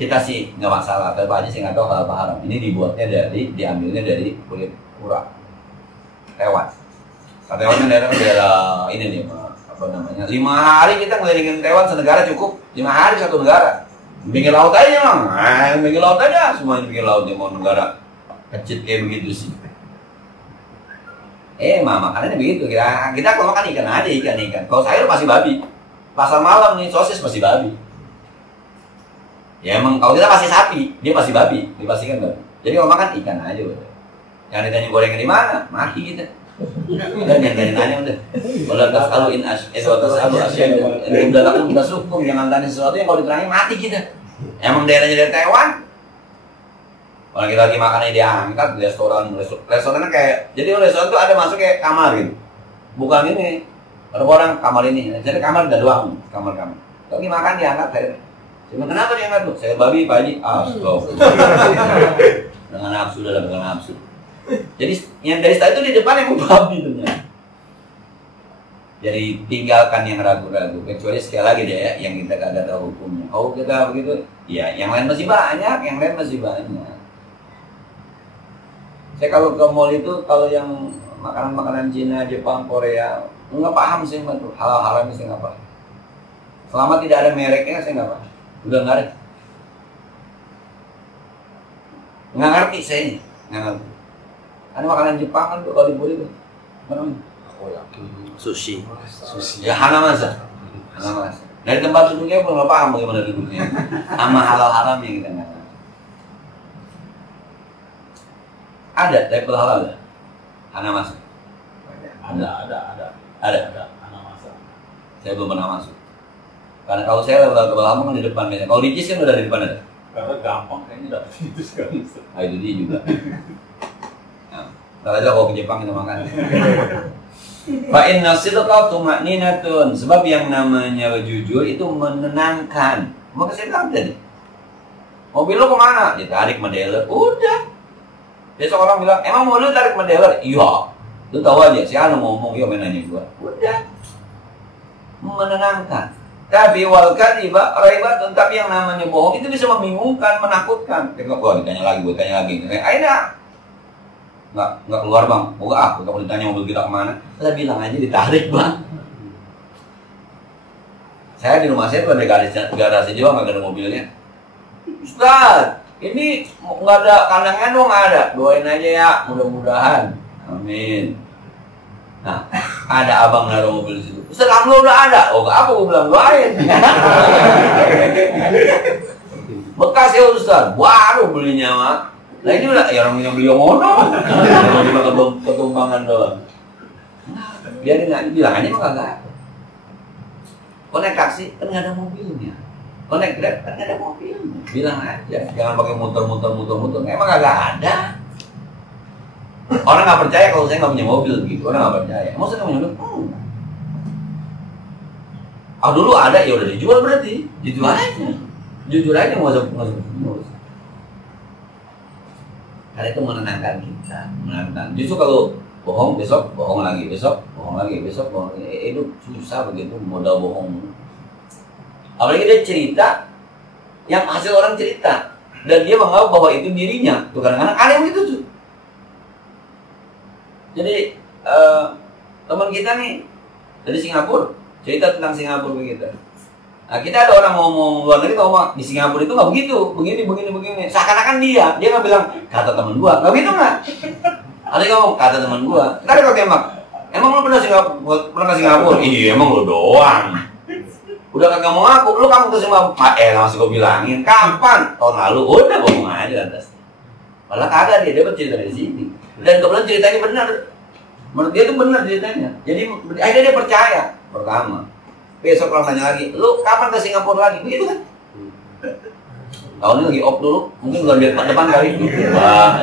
Kita sih nggak masalah. Tapi Pak Haji sih nggak tahu halal haram. Ini diambilnya dari kulit kura, hewan. Hewan kan daerah ini nih, apa namanya? 5 hari kita ngelilingin hewan senegara cukup. 5 hari satu negara. Pinggir laut aja emang. Pinggir laut aja. Semuanya pinggir laut yang mau negara kecil kayak begitu sih. Makanannya begitu. Kita kalau makan ikan aja, ikan. Kalau sayur pasti babi. Pasar malam nih sosis pasti babi. Ya emang kalau kita pasti sapi, dia pasti babi, dipastikan babi. Jadi kalau makan ikan aja udah. Jangan ditanya gorengnya di mana, mati kita. Udah jangan tanya udah. Kalau tasalu in tasalu asya, udah lakukan tugas hukum, jangan tanya sesuatu yang kalau diterangin mati kita. Emang daerahnya dari Taiwan. Kalau kita lagi makannya diangkat di restorannya kayak, jadi restoran tuh ada masuk kayak kamar gitu. Bukan ini, ada orang kamar ini, jadi kamar udah doang, kamar. Lagi makan diangkat saya. Cuma kenapa diangkat tuh? Saya babi Pak Haji. Dengan nafsu dalam dengan nafsu. Jadi yang dari start itu di depan yang babi ternyata. Jadi tinggalkan yang ragu-ragu. Kecuali sekali lagi deh ya, yang kita kagak tahu hukumnya. Oh kita begitu, ya yang lain masih banyak, Saya kalau ke mall itu, kalau yang makanan-makanan Cina, Jepang, Korea, nggak paham sih betul. Halal haramnya saya nggak paham. Selama tidak ada mereknya saya nggak paham. Udah nggak ada. Nggak ngerti saya ini, nggak ngerti. Ada makanan Jepang kan tuh kalau di itu, apa namanya? Sushi. Ya Hanamasa. Dari tempat duduknya pun nggak paham bagaimana duduknya. Sama halal haramnya kita nggak tahu. Ada table halal ya? Hanamasa. Ada. Hanamasa. Saya belum pernah masuk. Karena kalau saya level lama kan di depan biasanya. Kalau di JIS kan udah di depan ada. Karena gampang kayaknya dapat itu sekarang. Itu dia juga. Nah, ntar aja kalau ke Jepang kita makan. Fa inna sidqa tuma'ninatun. Sebab yang namanya jujur itu menenangkan. Maka saya bilang tadi, mobil lo kemana? Ditarik mendeler. Udah. Besok orang bilang, emang mau lu tarik mendeler? Iya. Lu tahu aja, si Anu ngomong, iya mainannya gua. Udah. Menenangkan. Tapi wal kadhiba raibatun, tapi yang namanya bohong itu bisa membingungkan, menakutkan. Gua ditanya lagi. Aina. Enggak keluar, Bang. Aku kalau ditanya mobil kita kemana, saya bilang aja ditarik, Bang. Saya di rumah saya tuh ada garasi juga, nggak ada mobilnya. Ustaz, ini nggak ada kandangnya dong, nggak ada. Doain aja ya, mudah-mudahan. Amin. Nah, ada abang naruh mobil di situ. Ustaz, kamu udah ada? Oh, apa gue bilang doain. Bekas ya Ustaz, baru belinya mah. Nah ini udah, ya orang yang beli yang ngono. Cuma ketumpangan doang. Biarin aja, bilang aja mah kagak. Konek taksi kan nggak ada mobilnya. Konek Grab kan nggak ada mobilnya. Bilang aja, jangan pakai muter-muter. Emang kagak ada. Orang nggak percaya kalau saya nggak punya mobil gitu. Orang nggak percaya. Mau saya nggak punya mobil? Dulu ada, ya udah dijual berarti. Dijual aja. Jujur aja nggak usah. Karena itu menenangkan kita, Justru kalau bohong besok bohong lagi, besok bohong lagi. Itu susah begitu, modal bohong. Apalagi dia cerita yang hasil orang cerita dan dia menganggap bahwa itu dirinya. Tuh kadang-kadang aneh begitu tuh. Jadi teman kita nih dari Singapura cerita tentang Singapura begitu. Nah, kita ada orang ngomong luar negeri ngomong di Singapura itu nggak begitu, begini. Seakan-akan dia nggak bilang kata teman gua, nggak begitu nggak? Ada yang ngomong kata teman gua, ntar kalau tembak, emang lu pernah ke Singapura? Iya, emang lu doang. Udah kagak mau ngaku, lu kamu ke Singapura? Langsung gua bilangin, kapan? Tahun lalu, udah ngomong aja atas. Malah kagak dia bercerita dari sini, dan kebetulan ceritanya benar. Menurut dia itu benar ceritanya. Jadi akhirnya dia percaya. Pertama. Besok orang tanya lagi, lu kapan ke Singapura lagi? Begitu kan? Tahun ini lagi off dulu, mungkin bulan depan kali. Wah.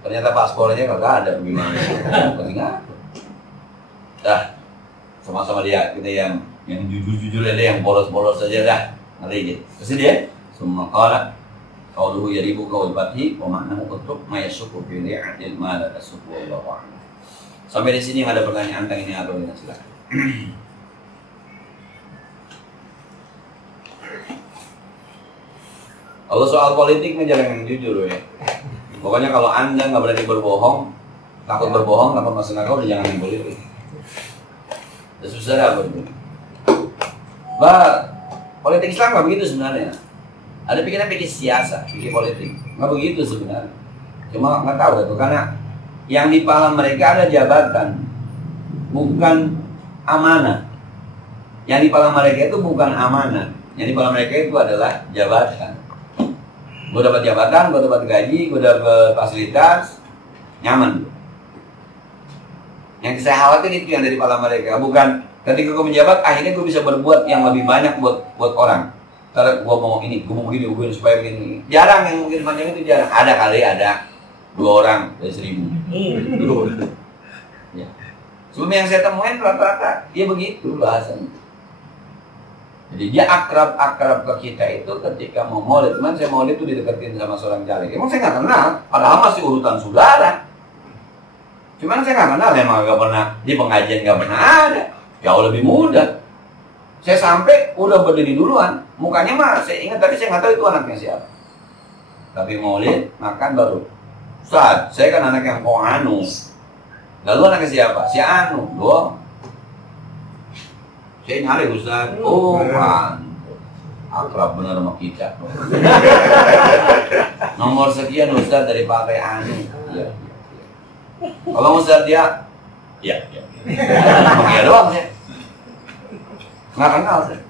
Ternyata paspornya kagak ada, bagaimana? Ketinggalan. Dah, sama-sama dia kita yang jujur-jujur aja, yang polos-polos saja dah. Nanti gitu. Terus dia semua qala qauluhu yaribu qaul fathi wa ma'nahu utruk ma yashku fi li'atil ma la tasbu wallahu a'lam. Sampai di sini ada pertanyaan tentang ini atau tidak, silakan. Kalau soal politik mah jangan yang jujur ya. Pokoknya kalau Anda nggak berani berbohong, takut berbohong, takut masuk neraka, udah jangan yang politik. Udah susah apa itu? Politik Islam nggak begitu sebenarnya. Ada pikir siasa, pikir politik. Nggak begitu sebenarnya. Cuma nggak tahu itu karena yang di kepala mereka ada jabatan, bukan amanah. Yang di kepala mereka itu bukan amanah. Yang di kepala mereka itu adalah jabatan. Gue dapat jabatan, gue dapat gaji, gue dapat fasilitas, nyaman. Yang saya khawatir itu yang dari kepala mereka, bukan ketika gue menjabat, akhirnya gue bisa berbuat yang lebih banyak buat orang. Karena gue mau ini, gue mau begini, gue begini, supaya begini. Jarang yang mungkin macam itu, jarang. Ada kali ada 2 orang dari 1000. Ya. Sebelum yang saya temuin rata-rata dia begitu bahasanya. Jadi dia akrab ke kita itu ketika mau maulid. Cuman saya maulid itu dideketin sama seorang caleg. Emang saya nggak kenal, padahal masih urutan saudara. Cuman saya nggak kenal, emang nggak pernah di pengajian, nggak pernah ada. Jauh lebih mudah. Saya sampai udah berdiri duluan. Mukanya mah saya ingat, tapi saya nggak tahu itu anaknya siapa. Tapi maulid makan baru. Ustaz, saya kan anak yang Anu. Lalu anaknya siapa? Si Anu doang. Saya nyari Ustaz, oh kan akrab benar sama kita. Nomor sekian Ustaz dari Pak Anu. Ya. Kalau Ustaz dia, ya. Iya doang saya. Nggak kenal saya.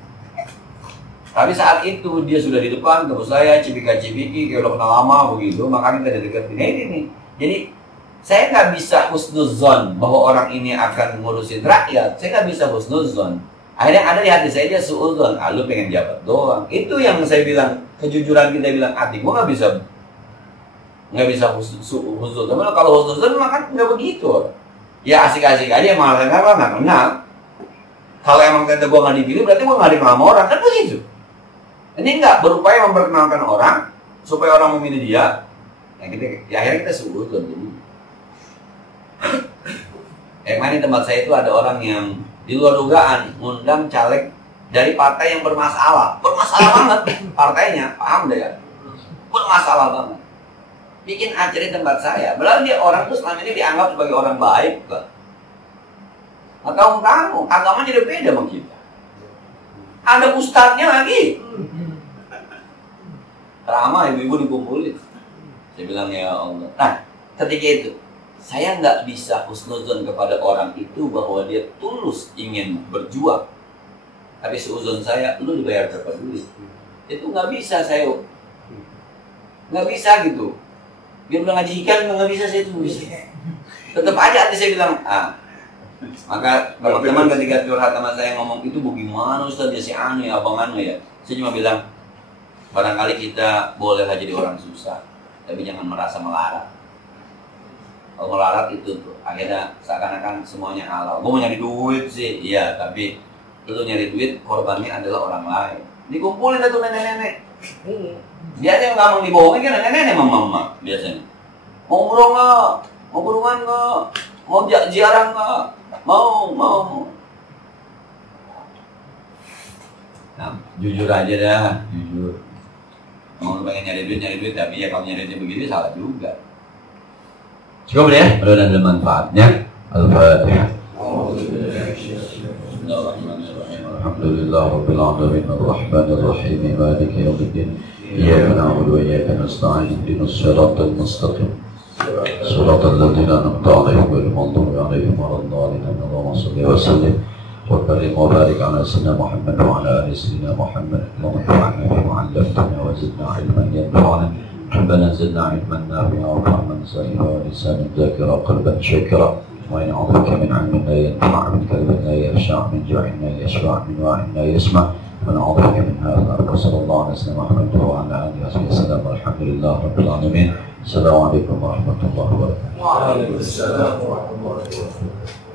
Tapi saat itu dia sudah di depan, terus saya cipika-cipiki, kayak udah kenal lama begitu, makanya kita deketin ini nih. Jadi saya nggak bisa husnuzon bahwa orang ini akan ngurusin rakyat. Saya nggak bisa husnuzon. Akhirnya ada di hati saya dia suudzon, lu pengen jabat doang. Itu yang saya bilang, kejujuran kita bilang hati gua nggak bisa husnuzon. Tapi kalau husnuzon mah kan nggak begitu. Ya asik-asik aja, malah nggak kenal. Kalau emang kata gua nggak dipilih, berarti gua nggak dikenal sama orang, kan begitu. Ini nggak berupaya memperkenalkan orang supaya orang memilih dia. Akhirnya kita suudzon. Kemarin di tempat saya itu ada orang yang di luar dugaan ngundang caleg dari partai yang bermasalah banget partainya, paham deh ya, bermasalah banget, bikin acara di tempat saya. Padahal dia orang tuh selama ini dianggap sebagai orang baik lah. Atau kamu agama jadi beda sama kita. Ada ustadznya lagi. Ramah ibu-ibu dikumpulin. Saya bilang ya Allah. Nah, ketika itu saya nggak bisa husnuzon kepada orang itu bahwa dia tulus ingin berjuang. Tapi seuzon saya, lu dibayar berapa duit? Itu nggak bisa saya. Nggak bisa gitu. Dia bilang ngaji ikan, nggak bisa saya itu bisa. Tetap aja hati saya bilang, Maka teman-teman ketika curhat sama saya ngomong itu bagaimana Ustaz ya si Anu ya, abang Anu ya. Saya cuma bilang, barangkali kita boleh jadi orang susah, tapi jangan merasa melarat. Kalau melarat itu tuh akhirnya seakan-akan semuanya halal. Gue mau nyari duit sih, iya, tapi lu nyari duit korbannya adalah orang lain. Dikumpulin tuh nenek-nenek. Dia aja yang gampang dibohongin kan nenek-nenek sama mama biasanya. Mau umroh nggak? Mau kurungan nggak? Mau ziarah nggak? Mau. Nah, jujur aja dah, jujur. Mau pengen nyari duit, tapi ya kalau nyari duit begini salah juga. Cukup ya, mudah-mudahan ada manfaatnya. Al-Fatihah. Alhamdulillah Rabbil Alamin Ar-Rahmanir Rahim Maliki Yawmiddin Iyyaka na'budu wa iyyaka nasta'in Ihdinas siratal mustaqim Siratal ladzina an'amta 'alaihim ghairil maghdubi 'alaihim waladdallin. Allahumma shalli wa sallim wa barik wa barik 'ala sayyidina Muhammad wa 'ala ali sayyidina Muhammad. Allahumma anfa'na bima 'allamtana wa zidna 'ilman yanfa'una. ربنا زدنا علما نافعا وفهما سليما ولسانا ذاكرا قلبا شاكرا ونعوذ بك من علم لا ينفع من قلب لا يخشع من جوع لا يشبع من واع لا يسمع ونعوذ بك من هذا. وصلى الله على سيدنا محمد وعلى آله وصحبه وسلم. والحمد لله رب العالمين. السلام عليكم ورحمة الله وبركاته. وعليكم السلام ورحمة الله وبركاته.